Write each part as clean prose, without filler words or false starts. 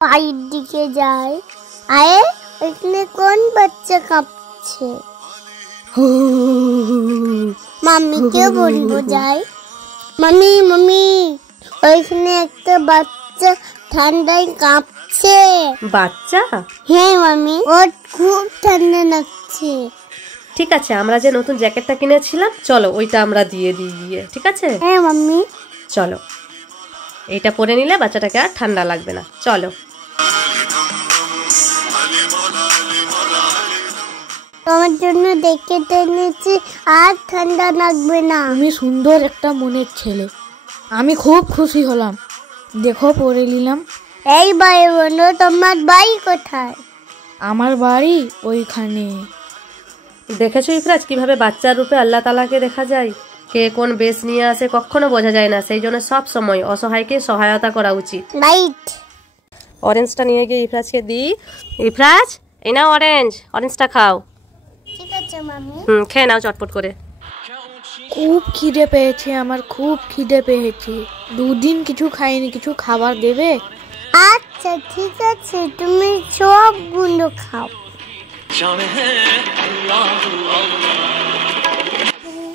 বাড়ির দিকে যাই। আরে এখানে কোন বাচ্চা কাঁপছে? মাম্মিকে বলবো যাই। মাম্মি মাম্মি, ওইখানে একটা বাচ্চা ঠান্ডায় কাঁপছে। বাচ্চা? হ্যাঁ মাম্মি, ওর খুব ঠান্ডা লাগছে। ঠিক আছে, আমরা যে নতুন জ্যাকেটটা কিনেছিলাম, চলো ওইটা আমরা দিয়ে দিই গিয়ে। ঠিক আছে? হ্যাঁ মাম্মি, চলো। এইটা পরে নিলে বাচ্চাটাকে আর ঠান্ডা লাগবে না। চলো। তোমার জন্য দেখে এনেছি, আর ঠান্ডা লাগবে না। তুমি সুন্দর একটা মনের ছেলে, আমি খুব খুশি হলাম। দেখো পরে নিলাম। এই ভাই বোন, তোমার বাড়ি কোথায়? আমার বাড়ি ওইখানে। দেখেছো ইফরাজ, কিভাবে বাচ্চার রূপে আল্লাহ তাআলাকে দেখা যায়? কে কোন বেশ নিয়ে আসে কখনো বোঝা যায় না। সেই জন্য সব সময় অসহায়কে সহায়তা করা উচিত। রাইট। অরেঞ্জটা নিয়ে গিয়ে ইফরাজকে দিই। ইফরাজ, এই নাও অরেঞ্জটা খাও। ঠিক আছে মাম্মি। খেয়ে নাও চটপট করে। খুব খিদে পেয়েছে আমার, খুব খিদে পেয়েছে। দুদিন কিছু খাইনি, কিছু খাবার দেবে? আচ্ছা ঠিক আছে, তুমি সবগুলো খাও।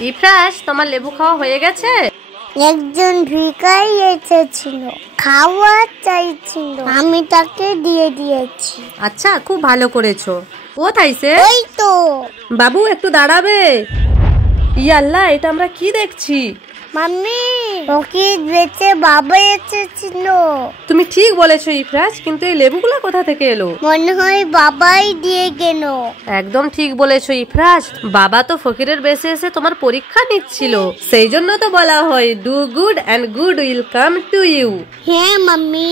ইফরাজ, তোমার লেবু খাওয়া হয়ে গেছে? একজন ভিখারি এসেছিল, খাওয়া চাইছিল, আমি তাকে দিয়ে দিয়েছি। আচ্ছা, খুব ভালো করেছো। কোথায় সে? ওই তো। বাবু একটু দাঁড়াবে? ইয়া আল্লাহ, এটা আমরা কি দেখছি? মাম্মি, ওকে বেচে বাবা এসেছিল। তুমি ঠিক বলেছো ইফরাজ, কিন্তু এই লেবুগুলো কোথা থেকে এলো? মনে হয় বাবাই দিয়ে গেল। একদম ঠিক বলেছো ইফরাজ, বাবা তো ফকিরের বেশে এসে তোমার পরীক্ষা নিচ্ছিল। সেই জন্য তো বলা হয় do good and good will come to you. হ্যাঁ মাম্মি।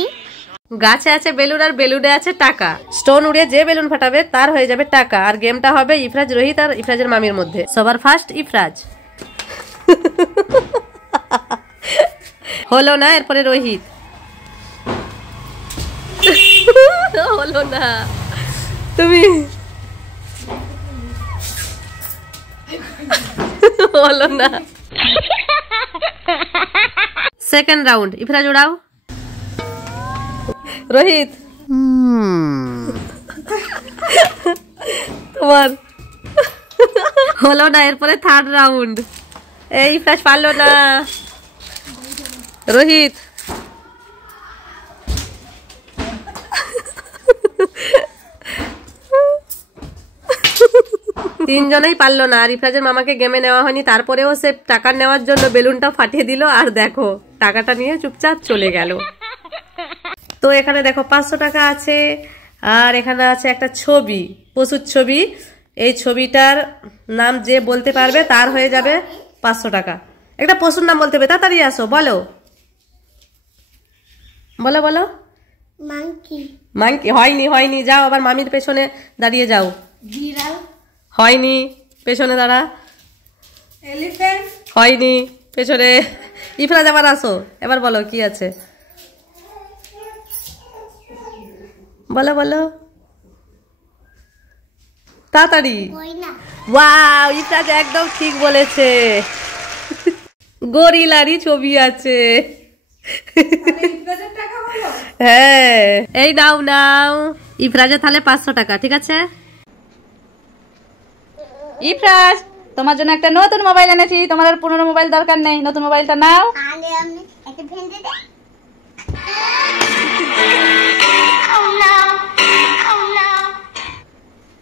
গাছে আছে বেলুন আর বেলুনে আছে টাকা। স্টোন উড়ে যে বেলুন ফাটাবে তার হয়ে যাবে টাকা। আর গেমটা হবে ইফরাজ রোহিত আর ইফরাজের মামির মধ্যে। সবার ফার্স্ট ইফরাজ। হলো না, এরপরে রোহিত। হলো না, তুমি হলো না। সেকেন্ড রাউন্ড, ইফরাজ উড়াও। রোহিত, তোমার হলো না, এরপরে থার্ড রাউন্ড। এই ইফরাজ পারলো না। রোহিত, তিনজনেই পারলো না। আর ইফরাজের মামাকে গেমে নেওয়া হয়নি, তারপরেও সে টাকা নেওয়ার জন্য বেলুনটা ফাটিয়ে দিল। আর দেখো, টাকাটা নিয়ে চুপচাপ চলে গেল। তো এখানে দেখো 500 টাকা আছে। আর এখানে আছে একটা ছবি, পশুর ছবি। এই ছবিটার নাম যে বলতে পারবে তার হয়ে যাবে 500 টাকা। একটা পশুর নাম বলতে হবে, তাড়াতাড়ি আসো, বলো বলো বলো। মাংকি। মাংকি হয়নি, যাও আবার মামির পেছনে দাঁড়িয়ে যাও। বিড়াল। হয়নি, পেছনে দাঁড়া। এলিফ্যান্ট। হয়নি, পেছনে। ইফরাজ আবার আসো, এবার বলো কি আছে, বলো বলো তাড়াতাড়ি। ওয়াও, ইফরাজ একদম ঠিক বলেছে। গরিলারই ছবি আছে। হ্যাঁ, এই নাও নাও ইফরাজের তাহলে 500 টাকা। ঠিক আছে ইফরাজ, তোমার জন্য একটা নতুন মোবাইল এনেছি। তোমার আর পুরনো মোবাইল দরকার নেই, নতুন মোবাইলটা নাও।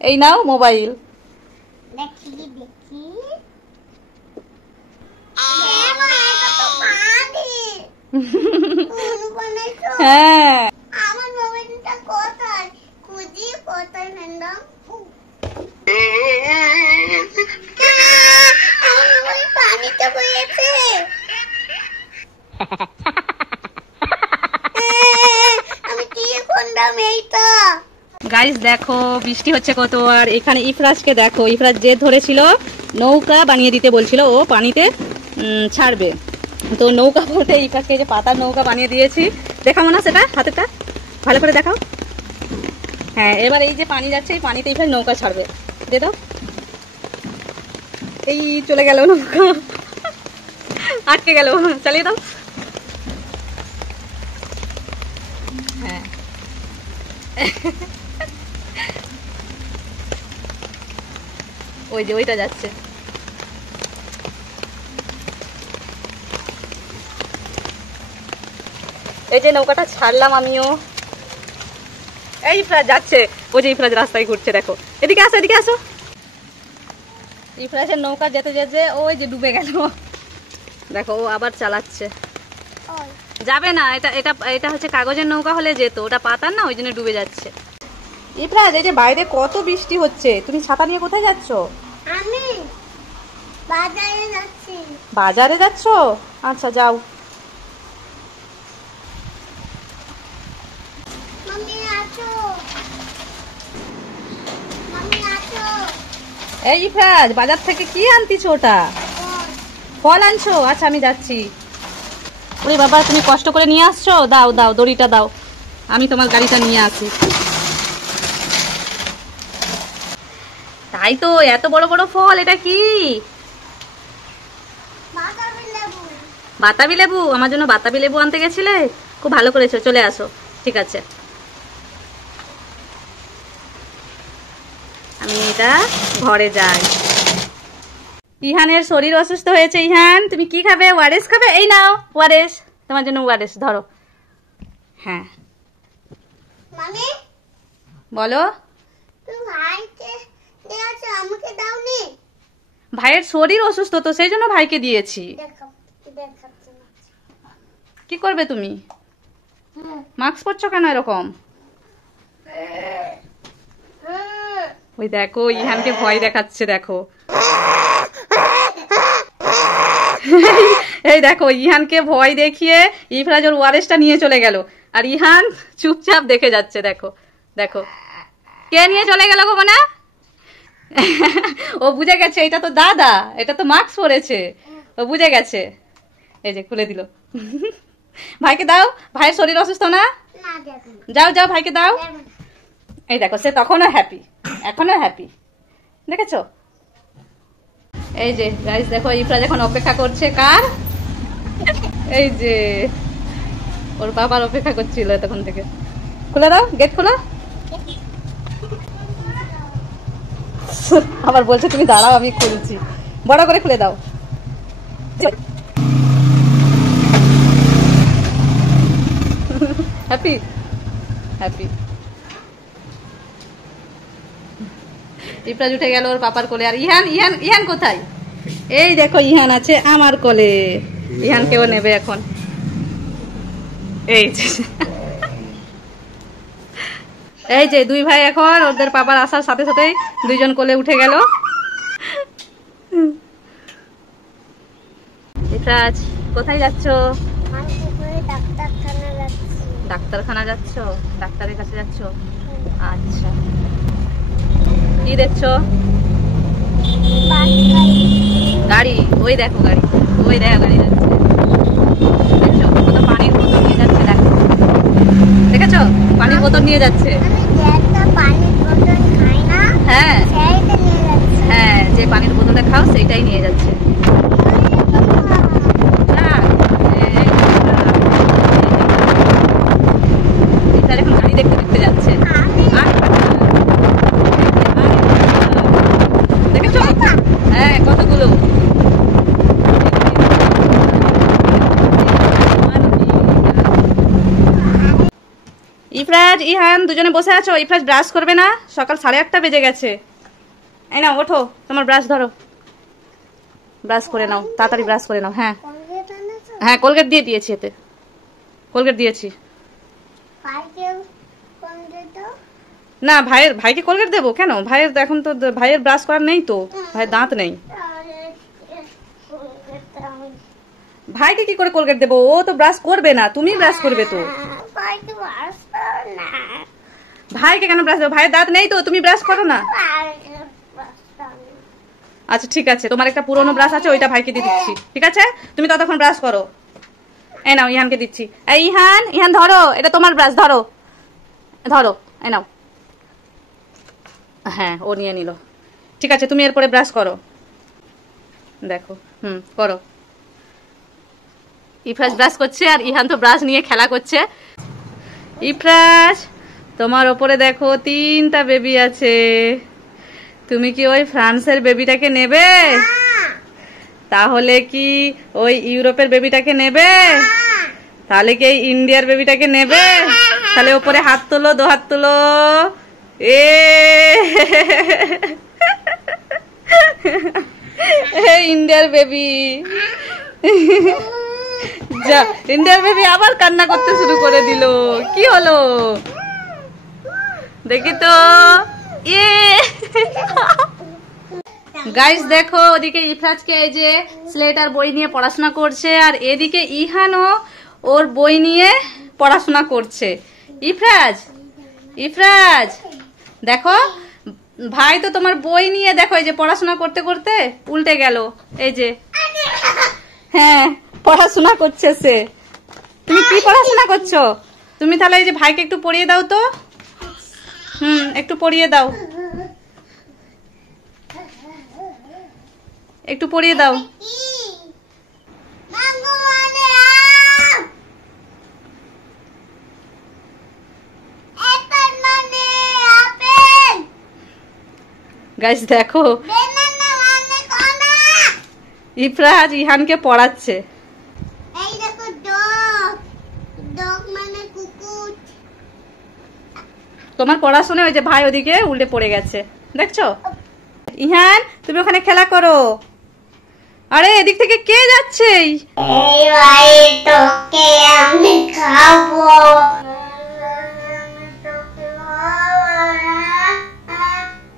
এই নাও মোবাইল। হ্যাঁ, আমার মোবাইলটা কোথায়? খুঁজি কোথায় ফেললাম? পানিতে পড়েছে। আমি কি করলাম এইটা? গাইস দেখো বৃষ্টি হচ্ছে কত। আর এখানে ইফরাজকে দেখো, ইফরাজ জেদ ধরেছিল নৌকা বানিয়ে দিতে, বলছিল ও পানিতে ছাড়বে। তো নৌকা বলতে ইফরাজকে যে পাতার নৌকা বানিয়ে দিয়েছি। দেখাবো না সেটা, হাতেরটা ভালো করে দেখাও। হ্যাঁ, এবার এই যে পানি যাচ্ছে, এই পানিতে ইফরাজ নৌকা ছাড়বে। দিয়ে দাও। এই চলে গেল নৌকা, আটকে গেল, চালিয়ে দাও। হ্যাঁ, ওই যে ওইটা যাচ্ছে। এই যে নৌকাটা ছাড়লাম আমিও। এই ইফরাজ যাচ্ছে, ওই যে ইফরাজ রাস্তায় ঘুরছে, দেখো। এদিকে আসো, এদিকে আসো। ইফরাজের নৌকা যেতে যেতে ওই যে ডুবে গেল, দেখো ও আবার চালাচ্ছে। যাবে না, এটা এটা এটা হচ্ছে কাগজের নৌকা হলে যেত, ওটা পাতার না, ওই জন্য ডুবে যাচ্ছে। ইফরাজ এই যে বাইরে কত বৃষ্টি হচ্ছে, তুমি ছাতা নিয়ে কোথায় যাচ্ছ? আমি বাজারে যাচ্ছি। বাজারে যাচ্ছ? আচ্ছা যাও। মাম্মি আসো, মাম্মি আসো। এই ইফরাজ বাজার থেকে কি আনতিছো? ওটা ফল আনছো? আচ্ছা আমি যাচ্ছি। ওরে বাবা, তুমি কষ্ট করে নিয়ে আসছো, দাও দাও, দড়িটা দাও, আমি তোমার গাড়িটা নিয়ে আসি। তাই তো, এত বড় বড় ফল, এটা কি? বাতাবি লেবু। বাতাবি লেবু? আমার জন্য বাতাবি লেবু আনতে গেছিলে? খুব ভালো করেছো, চলে আসো। ঠিক আছে, আমি এটা ঘরে যাই। ইহানের শরীর অসুস্থ হয়েছে। ইহান, তুমি কি খাবে? ওয়ারেস খাবে? এই নাও ওয়ারেস, তোমার জন্য ওয়ারেস, ধরো। হ্যাঁ মাম্মি বলো। তুমি ভাইকে দিয়েছো, আমাকে দাওনি? ভাইয়ের শরীর অসুস্থ তো, সেই জন্য ভাইকে দিয়েছি। দেখো দেখাচ্ছি না। কি করবে তুমি? মাস্ক পরছো কেন এরকম? ওই দেখো ইহানকে ভয় দেখাচ্ছে, দেখো। এই দেখো ইহানকে ভয় দেখিয়ে ইফরাজ ওর ওয়ারেসটা নিয়ে চলে গেল, আর ইহান চুপচাপ দেখে যাচ্ছে। দেখো দেখো, কে নিয়ে চলে গেল গো মনা? ও বুঝে গেছে এটা তো দাদা, এটা তো মাস্ক পরেছে, ও বুঝে গেছে। এই যে খুলে দিল। ভাইকে দাও, ভাইয়ের শরীর অসুস্থ না? না দেখো। যাও যাও, ভাইকে দাও। এই দেখো, সে তখনও হ্যাপি, এখনো হ্যাপি, দেখেছো? এই যে গাইস দেখো, ইফরাজ এখন অপেক্ষা করছে কার? এই যে ওর বাবার অপেক্ষা করছিল তখন থেকে। খুলে দাও, গেট খোলো। আবার বলছে তুমি দাঁড়াও আমি খুলছি, বড় করে খুলে দাও। Happy happy. ইফরাজ উঠে গেল ওর পাপার কোলে, আর ইহান ইহান ইহান কোথায়? এই দেখো ইহান আছে আমার কোলে, ইহানকেও নেবে এখন। এই যে এই যে দুই ভাই এখন ওদের পাপার আসার সাথে সাথেই দুইজন কোলে উঠে গেল। ইফরাজ কোথায় যাচ্ছ? আমি করে ডাক্তারখানা যাচ্ছি। ডাক্তারখানা যাচ্ছ? ডাক্তারের কাছে যাচ্ছ? আচ্ছা, কি দেখছো? গাড়ি, ওই দেখো গাড়ি, ওই দেখো গাড়ি যাচ্ছে, দেখছো? কত পানির বোতল নিয়ে যাচ্ছে, দেখো, দেখেছো? পানির বোতল নিয়ে যাচ্ছে। আমি যে একটা পানির বোতল খাই না, হ্যাঁ সেইটা নিয়ে যাচ্ছি। হ্যাঁ, যে পানির বোতলে খাও সেইটাই নিয়ে যাচ্ছে। এখন গাড়ি দেখতে দেখতে যাচ্ছে। দেখেছো? হ্যাঁ, কতগুলো। ইফরাজ ইহান দুজনে বসে আছো, ইফরাজ ব্রাশ করবে না? সকাল 8:30 বেজে গেছে। এই নাও ওঠো, তোমার ব্রাশ ধরো, ব্রাশ করে নাও, তাড়াতাড়ি ব্রাশ করে নাও। হ্যাঁ হ্যাঁ, কোলগেট দিয়ে দিয়েছি, এতে কোলগেট দিয়েছি। না, ভাইকে কোলগেট দেবো কেন? ভাইয়ের এখন তো ভাইয়ের ব্রাশ করার নেই তো, ভাইয়ের দাঁত নেই। ভাইকে কি করে কোলগেট দেবো? ও তো ব্রাশ করবে না, তুমি ব্রাশ করবে তো। ভাইকে কেন ব্রাশ দেবো? ভাইয়ের দাঁত নেই তো, তুমি ব্রাশ করো না। আচ্ছা ঠিক আছে, তোমার একটা পুরনো ব্রাশ আছে, ওইটা ভাইকে দিয়ে দিচ্ছি, ঠিক আছে? তুমি ততক্ষণ ব্রাশ করো। এই নাও, ইহানকে দিচ্ছি। এই ইহান, ইহান ধরো, এটা তোমার ব্রাশ, ধরো ধরো, এই নাও। হ্যাঁ, ও নিয়ে নিল। ঠিক আছে, তুমি এরপরে ব্রাশ করো, দেখো। করো। ইফরাজ ব্রাশ করছে আর ইহান তো ব্রাশ নিয়ে খেলা করছে। ইফরাজ তোমার ওপরে দেখো 3টা বেবি আছে। তুমি কি ওই ফ্রান্সের বেবিটাকে নেবে? তাহলে কি ওই ইউরোপের বেবিটাকে নেবে? তাহলে কি এই ইন্ডিয়ার বেবিটাকে নেবে? তাহলে ওপরে হাত তোলো, 2 হাত তোলো। ইন্ডিয়ার বেবি, যা ইন্ডিয়ার বেবি আবার কান্না করতে শুরু করে দিল। কি হলো দেখি তো। গাইস দেখো, ওদিকে ইফরাজকে এই যে স্লেট আর বই নিয়ে পড়াশোনা করছে, আর এদিকে ইহানও ওর বই নিয়ে পড়াশোনা করছে। ইফরাজ, ইফরাজ দেখো, ভাই তো তোমার বই নিয়ে দেখো এই যে পড়াশোনা করতে করতে উল্টে গেল। এই যে হ্যাঁ পড়াশোনা করছে সে। তুমি কি পড়াশোনা করছো? তুমি তাহলে এই যে ভাইকে একটু পড়িয়ে দাও তো। একটু পড়িয়ে দাও, একটু পড়িয়ে দাও। গাইস দেখো, ইফরাজ ইহানকে পড়াচ্ছে। তোমার পড়াশোনা ওই যে ভাই ওদিকে উল্টে পড়ে গেছে, দেখছো? ইহান তুমি ওখানে খেলা করো। আরে এদিক থেকে কে যাচ্ছে?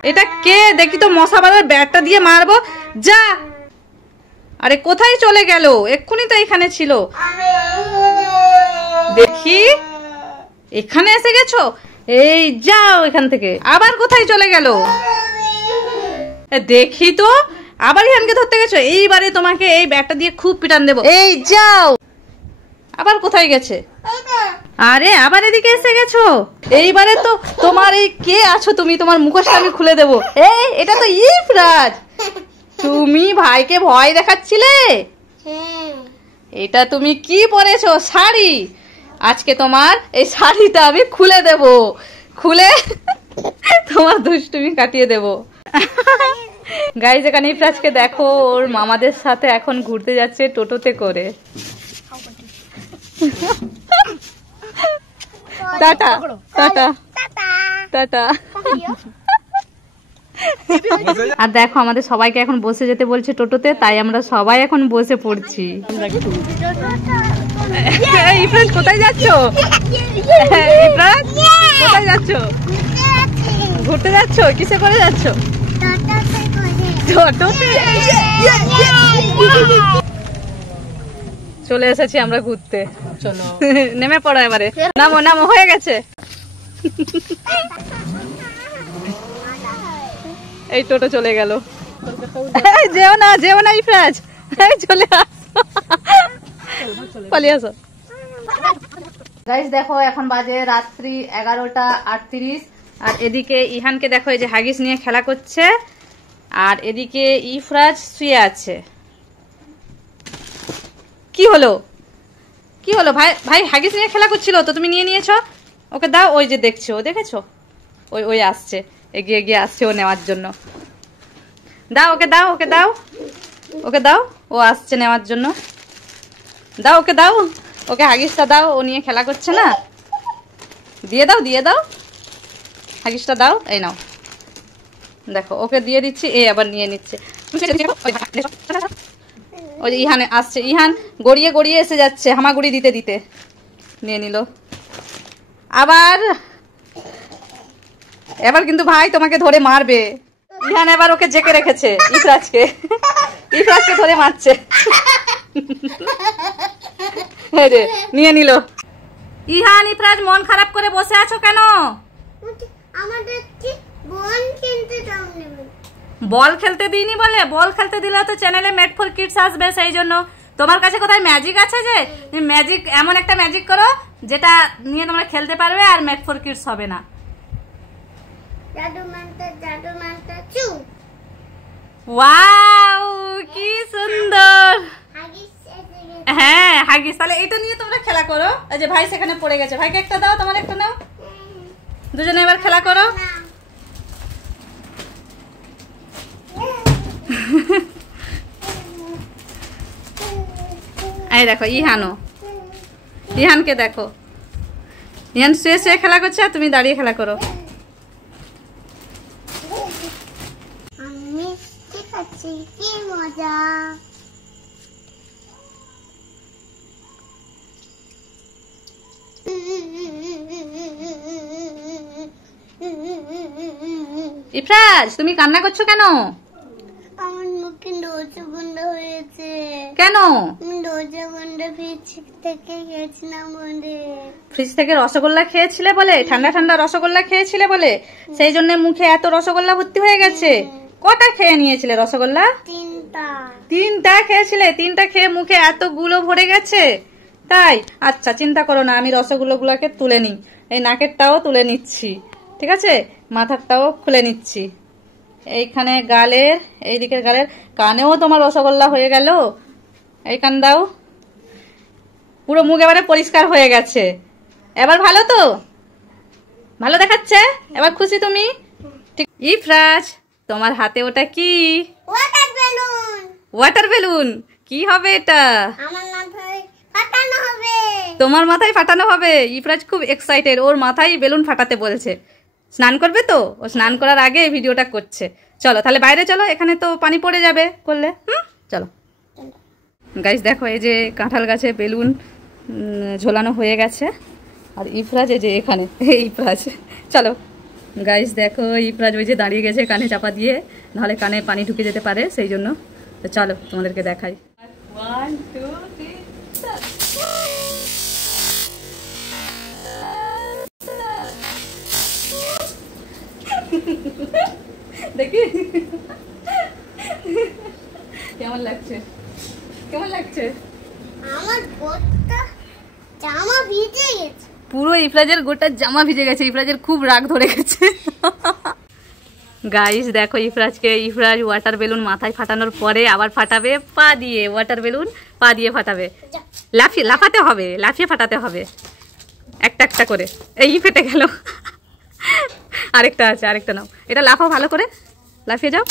এটা কে? দেখি তো, মশা মারার ব্যাটটা দিয়ে মারবো। যা। আরে কোথায় চলে গেল? এক্ষুনি তো এখানে ছিল। দেখি এখানে এসে গেছো। এই যাও এখান থেকে। আবার কোথায় চলে গেল? দেখি তো, আবার ইহানকে ধরতে গেছো। এইবারে তোমাকে এই ব্যাটটা দিয়ে খুব পিটান দেবো। এই যাও। আবার কোথায় গেছে? আরে আবার এদিকে এসে গেছো। এইবারে তো তোমার এই কে আছো তুমি, তোমার মুখোশটা আমি খুলে দেবো। এই এটা তো ইফরাজ। তুমি ভাইকে ভয় দেখাচ্ছিলে। এটা তুমি কি পরেছো? শাড়ি। আজকে তোমার এই শাড়িটা আমি খুলে দেব, খুলে তোমার দুষ্টুমি কাটিয়ে দেব। গাইজ এখানে ইফরাজকে দেখো, ওর মামাদের সাথে এখন ঘুরতে যাচ্ছে টোটোতে করে। Tata tata tata. আর দেখো আমাদের সবাইকে এখন বসে যেতে বলছে টোটোতে, তাই আমরা সবাই এখন বসে পড়ছি। ইফরাজ কোথায় যাচ্ছ? ইফরাজ কোথায় যাচ্ছ? ঘুরতে যাচ্ছ? কিসে করে যাচ্ছ? টোটোতে। চলে এসেছি আমরা ঘুরতে। চলো নেমে পড়ো এবারে। নামো নামো, হয়ে গেছে। এই টোটো চলে গেল। যেও না, যেও না ইফরাজ, চলে আস, পালিয়ে আসো। গাইস দেখো, এখন বাজে রাত্রি 11:38। আর এদিকে ইহানকে দেখো এই যে হাগিস নিয়ে খেলা করছে, আর এদিকে ইফরাজ শুয়ে আছে। কি হলো? কি হলো? ভাই ভাই হাগিস নিয়ে খেলা করছিল তো, তুমি নিয়ে নিয়েছো? ওকে দাও। ওই যে দেখছো, দেখেছো? ওই ওই আসছে, এগিয়ে এগিয়ে আসছে ও নেওয়ার জন্য। দাও ওকে, দাও ওকে, দাও ওকে, দাও। ও আসছে নেওয়ার জন্য। দাও ওকে, দাও ওকে হাগিসটা দাও। ও নিয়ে খেলা করছে না, দিয়ে দাও, দিয়ে দাও হাগিসটা দাও। এই নাও, দেখো ওকে দিয়ে দিচ্ছি, এ আবার নিয়ে নিচ্ছে। ওই যে ইহান আসছে, ইহান গড়িয়ে গড়িয়ে এসে যাচ্ছে, হামাগুড়ি দিতে দিতে নিয়ে নিল। আবার এবার কিন্তু ভাই তোমাকে ধরে মারবে। ইহান এবার ওকে জেকে রেখেছে, ইফরাজকে, ইফরাজকে ধরে মারছে। নিয়ে নিল। ইহান ইফরাজ মন খারাপ করে বসে আছো কেন? বল খেলতে দিইনি বলে? বল খেলতে দিলে তো চ্যানেলে মেড ফর কিডস আসবে, সেই জন্য। তোমার কাছে কোথায় ম্যাজিক আছে যে ম্যাজিক, এমন একটা ম্যাজিক করো যেটা নিয়ে তোমরা খেলতে পারবে আর মেড ফর কিডস হবে না। ওয়াও কি সুন্দর। হ্যাঁ হাগিস, তাহলে এটা নিয়ে তোমরা খেলা করো। এই যে ভাই সেখানে পড়ে গেছে, ভাইকে একটা দাও, তোমার একটা নাও। দুজনে এবার খেলা করো। এই দেখো ইহানকে দেখো, ইহান শুয়ে শুয়ে খেলা করছে আর তুমি দাঁড়িয়ে খেলা করো। আমি ঠিক আছে, কি মজা। ইফরাজ তুমি কান্না করছো কেন? আমার মুখে রসগোল্লা হয়েছে। কেন? রসগোল্লা ফ্রিজ থেকে খেয়েছিলাম বলে। ফ্রিজ থেকে রসগোল্লা খেয়েছিলে বলে, ঠান্ডা ঠান্ডা রসগোল্লা খেয়েছিলে বলে সেই জন্য মুখে এত রসগোল্লা ভর্তি হয়ে গেছে। কটা খেয়ে নিয়েছিলে রসগোল্লা? তিনটা খেয়েছিলে? তিনটা খেয়ে মুখে এতগুলো ভরে গেছে তাই? আচ্ছা চিন্তা করো না, আমি রসগোল্লাগুলোকে তুলে নিই। এই নাকেরটাও তুলে নিচ্ছি, ঠিক আছে, মাথারটাও খুলে নিচ্ছি। এইখানে গালের, এইদিকের গালের, কানেও তোমার রসগোল্লা হয়ে গেল। এই কান দাও, পুরো মুখ এবারে পরিষ্কার হয়ে গেছে। এবার ভালো তো? ভালো দেখাচ্ছে? এবার খুশি তুমি? ঠিক। ইফরাজ তোমার হাতে ওটা কি? Water balloon. Water balloon? কি হবে এটা? আমার মাথায় ফাটানো হবে। তোমার মাথায় ফাটানো হবে? ইফরাজ খুব এক্সাইটেড, ওর মাথায় বেলুন ফাটাতে বলছে। স্নান করবে তো, ও স্নান করার আগে এই ভিডিওটা করছে। চলো তাহলে বাইরে চলো, এখানে তো পানি পড়ে যাবে করলে। চলো গাইস দেখো, এই যে কাঁঠাল গাছে বেলুন ঝোলানো হয়ে গেছে। আর ইফরাজ এই যে এখানে, ইফরাজ চলো গাইস দেখো, ইফরাজ ওই যে দাঁড়িয়ে গেছে কানে চাপা দিয়ে, নাহলে কানে পানি ঢুকে যেতে পারে, সেই জন্য। তো চলো তোমাদেরকে দেখাই। 1 2 3 দেখি কেমন লাগছে? কেমন লাগছে? আমার গোটা জামা ভিজে গেছে। পুরো ইফরাজের গোটা জামা ভিজে গেছে। ইফরাজের খুব রাগ ধরে গেছে। গাইস দেখো ইফরাজ ওয়াটার বেলুন মাথায় ফাটানোর পরে আবার ফাটাবে পা দিয়ে। ওয়াটার বেলুন পা দিয়ে ফাটাবে। লাফাতে হবে, লাফিয়ে ফাটাতে হবে একটা একটা করে। এই ফেটে গেল। আরেকটা আছে, আরেকটা নাও। এটা লাফাও ভালো করে, লাফিয়ে যাও।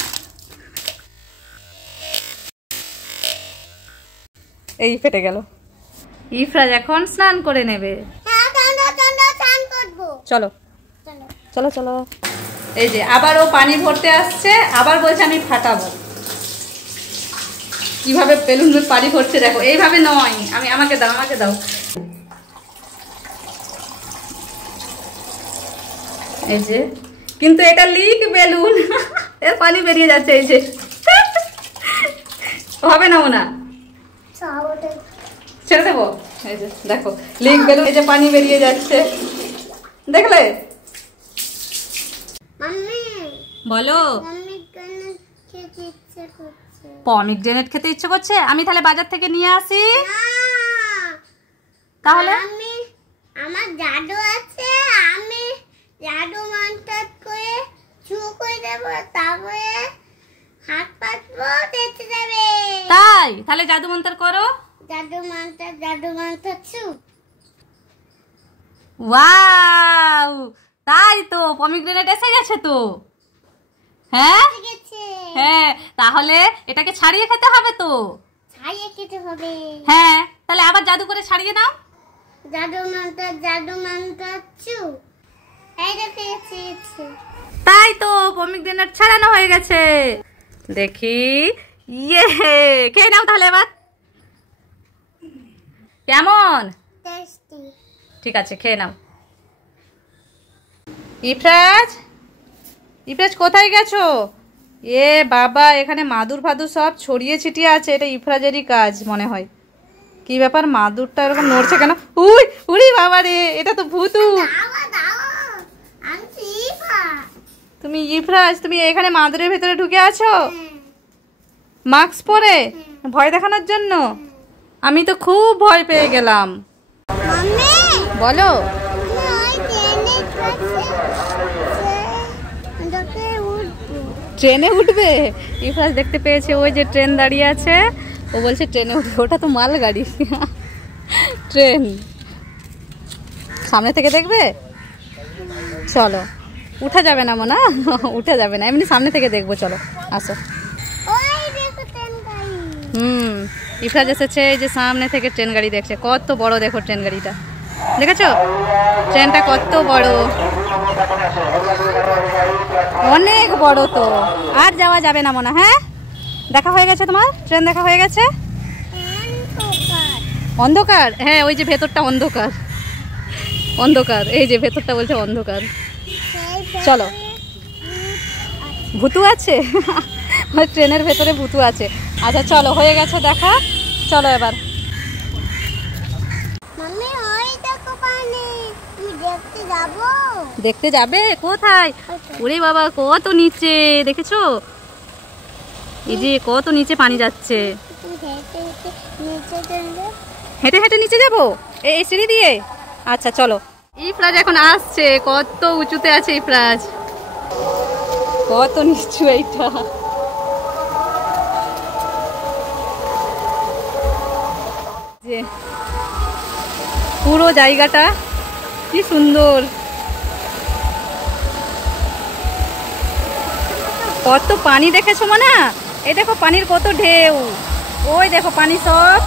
এই ফেটে গেল। ইফরাজ এখন স্নান করে নেবে। চলো চলো চলো। এই যে আবারও পানি ভরতে আসছে, আবার বলছে আমি ফাটাবো। কিভাবে বেলুন পানি ভরছে দেখো, এইভাবে নয়। আমাকে দাও, আমাকে দাও। এই যে, কিন্তু এটা লিক বেলুন, এর পানি বেরিয়ে যাচ্ছে। এই যে হবে না ওনা, ছেড়ে দেবো। এই যে দেখো লিক বেলুন, এই যে পানি বেরিয়ে যাচ্ছে, দেখলে? বলো। পমিগ্রেনেট খেতে ইচ্ছে করছে? আমি তাহলে বাজার থেকে নিয়ে আসি। তাহলে আমার জাদু আছে, আমি জাদু মন্ত্র করে চু করে দেব, তারপরে হাত পাতবো, দেখতে যাবে। তাই? তাহলে জাদু মন্ত্র করো। জাদু মন্ত্র চু। ওয়াও, তাই তো পমিগ্রেনেট এসে গেছে তো। হ্যাঁ হ্যাঁ, তাহলে এটাকে ছাড়িয়ে খেতে হবে তো। ছাড়িয়ে খেতে হবে। হ্যাঁ, তাহলে আবার জাদু করে ছাড়িয়ে নাও। জাদু মন্ত্র চু। এই দেখেছি। তাই তো পমিগ্রেনেট ছাড়ানো হয়ে গেছে। দেখি, ইয়ে, খেয়ে নাও তাহলে এবার। কেমন? টেস্টি। ঠিক আছে, খেয়ে নাও। ইফরাজ কোথায় গেছো? এ বাবা, এখানে মাদুর ফাদুর সব ছড়িয়ে ছিটিয়ে আছে। এটা ইফরাজেরই কাজ মনে হয়। কি ব্যাপার, মাদুরটা এরকম নড়ছে কেন? উড়ি বাবা রে, এটা তো ভূতু। তুমি ইফরাজ, তুমি এখানে মাদুরের ভেতরে ঢুকে আছো মাস্ক পরে, ভয় দেখানোর জন্য? আমি তো খুব ভয় পেয়ে গেলাম। বলো। ট্রেনে উঠবে? ইফরাজ দেখতে পেয়েছে ওই যে ট্রেন দাঁড়িয়ে আছে, ও বলছে ট্রেনে উঠবে। ওটা তো মালগাড়ি, ট্রেন সামনে থেকে দেখবে। চলো, উঠা যাবে না মনে, উঠা যাবে না, এমনি সামনে থেকে দেখবো। চলো আসো। ইফরাজ এসেছে, এই যে সামনে থেকে ট্রেন গাড়ি দেখছে, কত বড় দেখো ট্রেন গাড়িটা, দেখেছো ট্রেনটা কত বড়, অনেক বড়। তো আর যাওয়া যাবে না মনে। হ্যাঁ, দেখা হয়ে গেছে তোমার, ট্রেন দেখা হয়ে গেছে। অন্ধকার, হ্যাঁ ওই যে ভেতরটা অন্ধকার, অন্ধকার, এই যে ভেতরটা বলছে অন্ধকার। চলো, ভূতু আছে, ট্রেনের ভেতরে ভূতু আছে। আচ্ছা চলো, হয়ে গেছে দেখা, চলো এবার। দেখতে যাবে? কোথায়? ওরে বাবা, কত নিচে, দেখেছো? এই যে কত নিচে পানি যাচ্ছে। হেঁটে হেঁটে নিচে যাবো এই সিঁড়ি দিয়ে? আচ্ছা চলো। ইফরাজ এখন আসছে, কত উঁচুতে আছে ইফরাজ, কত নিচু এইটা। যে পুরো জায়গাটা কি সুন্দর, কত পানি দেখেছো মনে? এই দেখো পানির কত ঢেউ, ওই দেখো পানি সব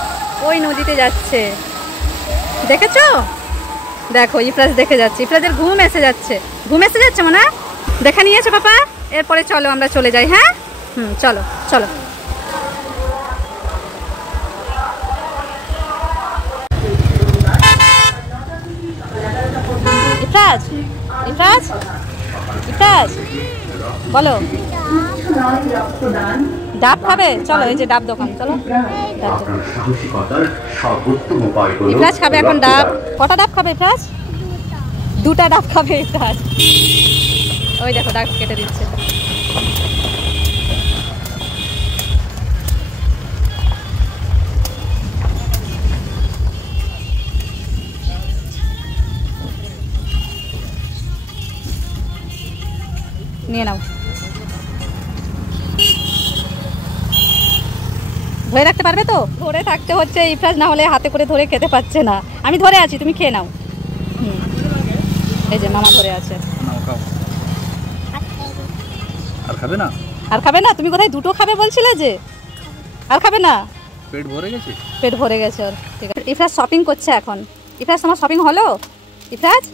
ওই নদীতে যাচ্ছে, দেখেছো? দেখো ইফরাজ দেখে যাচ্ছে, ইফরাজের ঘুম এসে যাচ্ছে, ঘুম এসে যাচ্ছে মনে। দেখা নিয়েছো পাপা? এরপরে চলো আমরা চলে যাই। হ্যাঁ, চলো চলো। ইফরাজ, ইফরাজ, ইফরাজ বলো, ডাব খাবে? চলো, এই যে ডাব দোকান, চলো। ইফরাজ খাবে এখন ডাব। কটা ডাব খাবে ইফরাজ? দুটা ডাব খাবে ইফরাজ। ওই দেখো ডাব কেটে দিচ্ছে। নিয়ে নাও, ধরে রাখতে পারবে তো? ধরে থাকতে হচ্ছে ইফরাজ, না হলে হাতে করে ধরে খেতে পারছে না। আমি ধরে আছি, তুমি খেয়ে নাও। এই যে মামা ধরে আছে। আর খাবে না? আর খাবে না? তুমি কোথায় দুটো খাবে বলছিলে যে, আর খাবে না? পেট ভরে গেছে, পেট ভরে গেছে ওর। ঠিক আছে, ইফরাজ শপিং করছে এখন। ইফরাজ তোমার শপিং হলো? ইফরাজ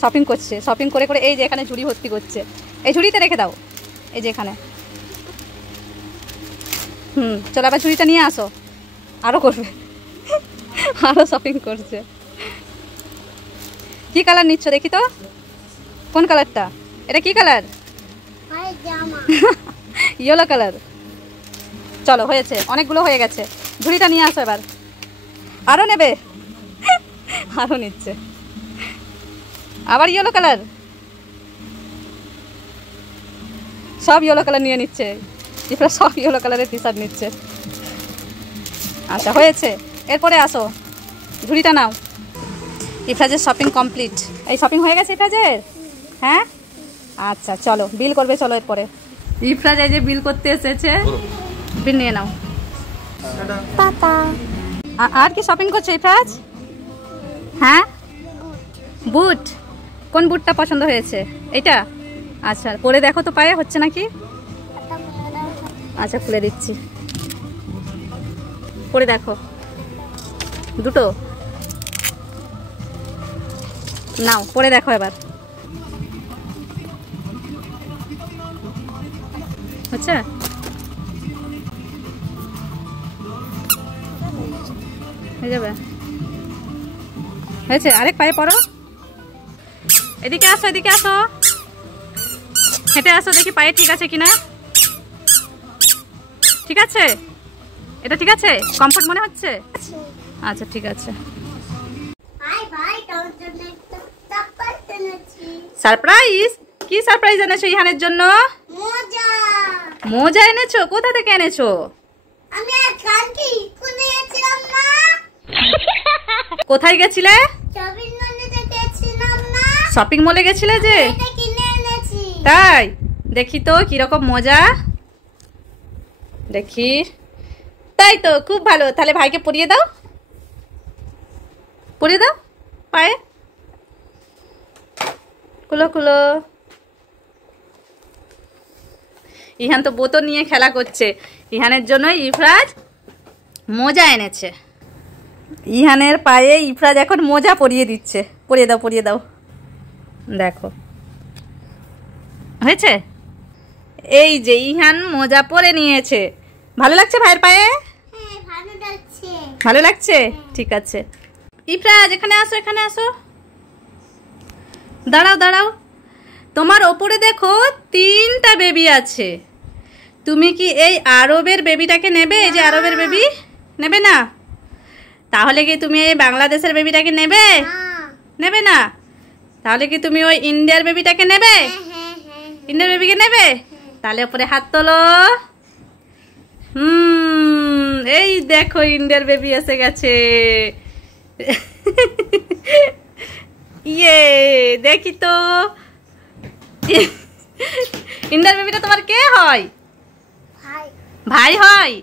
শপিং করছে, শপিং করে করে এই যে এখানে ঝুড়ি ভর্তি করছে। এই ঝুড়িতে রেখে দাও, এই যে এখানে। চলো আবার ঝুড়িটা নিয়ে আসো, আরো করবে, আরো শপিং করছে। কি কালার নিচ্ছ দেখি তো, কোন কালারটা? এটা কি কালার? Yellow colour. চলো হয়েছে, অনেকগুলো হয়ে গেছে, ঝুড়িটা নিয়ে আসো এবার। আরো নেবে? আরো নিচ্ছে, আবার ইয়েলো কালার, সব ইয়েলো কালার নিয়ে নিচ্ছে। ইফরাজ সব ইয়েলো কালারের টি শার্ট নিচ্ছে। আচ্ছা হয়েছে, এরপরে আসো, ঝুড়িটা নাও। ইফরাজের শপিং কমপ্লিট। এই শপিং হয়ে গেছে ইফরাজের? হ্যাঁ, আচ্ছা চলো বিল করবে, চলো এরপরে। ইফরাজ এই যে বিল করতে এসেছে, বিল নিয়ে নাও। আর কি শপিং করছো ইফরাজ? হ্যাঁ, বুট। কোন বুটটা পছন্দ হয়েছে? এইটা? আচ্ছা পরে দেখো তো পায়ে হচ্ছে নাকি। আচ্ছা খুলে দিচ্ছি, পরে দেখো। দুটো নাও, পরে দেখো এবার। আচ্ছা হয়ে যাবে, হয়েছে। আরেক পায়ে পরো। এদিকে আসো, এদিকে আসো, হেঁটে আসো, দেখি পায়ে ঠিক আছে কিনা। ঠিক আছে, এটা ঠিক আছে, কমফোর্ট মনে হচ্ছে? আচ্ছা ঠিক আছে। সারপ্রাইজ? কি সারপ্রাইজ এনেছো ইহানের জন্য? মোজা এনেছো? কোথা থেকে এনেছো? কোথায় গেছিলে? শপিং মলে গেছিলে যে, তাই? দেখি তো কিরকম মজা, দেখি। তাই তো, খুব ভালো। তাহলে ভাইকে পরিয়ে দাও, পরিয়ে দাও পায়ে। খুলো খুলো। ইহান তো বোতল নিয়ে খেলা করছে। ইহানের জন্য ইফরাজ মোজা এনেছে। ইহানের পায়ে ইফরাজ এখন মোজা পরিয়ে দিচ্ছে। পরিয়ে দাও পরিয়ে দাও। দেখো হয়েছে। এই যে ইহান মোজা পরে নিয়েছে। ভালো লাগছে ভাইয়ের পায়ে? ভালো লাগছে? ঠিক আছে। ইফরাজ এখানে আসো, এখানে আসো। দাঁড়াও দাঁড়াও। তোমার ওপরে দেখো 3টা বেবি আছে। তুমি কি এই আরবের বেবিটাকে নেবে? এই যে আরবের বেবি নেবে না? তাহলে কি তুমি এই বাংলাদেশের বেবিটাকে নেবে? নেবে না? তাহলে কি তুমি ওই ইন্ডিয়ার বেবিটাকে নেবে? ইন্ডিয়ার বেবিকে নেবে? তাহলে উপরে হাত তোলো। এই দেখো ইন্ডিয়ার বেবি এসে গেছে। ইয়ে দেখি তো ইন্ডিয়ার বেবিটা তোমার কে হয়? ভাই হয়।